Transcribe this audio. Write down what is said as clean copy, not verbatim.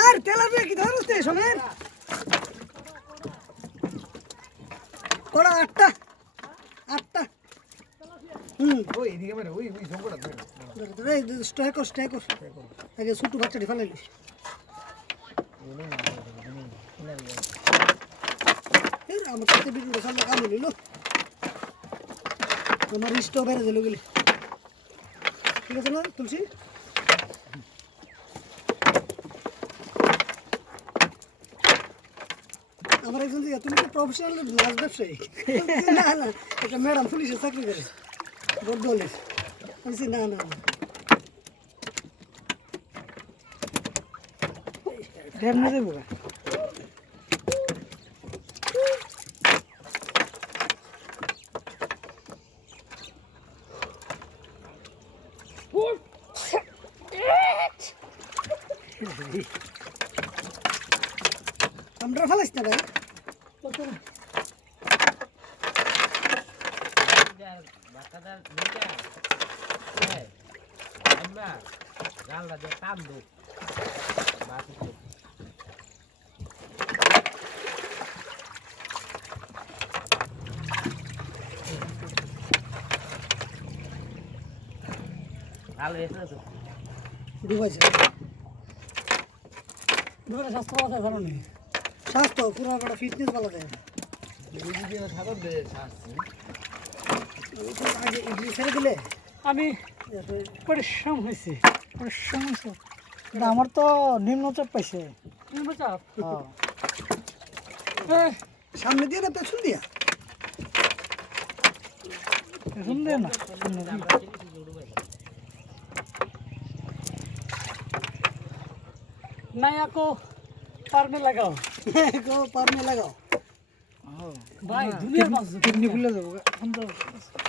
আর tilapia কি ধরতে সমের ওরা আটটা ওই এদিকে মানে ওই সংকট আছে স্ট্রাইক আগে ছোট্ট বাচ্চাটি ফেলাইলিস আমার কাছে বিক্রি সামনে কাম হইল আমার রিস্ট বেড়ে দিল গেলে ঠিক আছে না তুলসী আমার একজন দিকে তুমি তো প্রফেশনাল মাছ ব্যবসায়ী না না একটা ম্যাডাম পুলিশের চাকরি করে বদলের বলছি না না ড্যাম না দেবো আমরা ফেলাইস না ভাই ডুবাইছে স্বাস্থ্য কথা জানো নি স্বাস্থ্য পুরো একটা ফিটনেস ভালো দেয় আগে ইডলি ছেড়ে দিলে আমি পরিশ্রম হয়েছে আমার তো নিম্নচাপ পাইছে নিম্নচাপ সামনে দিয়ে না পেছন দিয়া পেছন দিয়ে না नया को पार में लगाओ को पार में लगाओ भाई दुनिया किडनी खुले जाओगे हम तो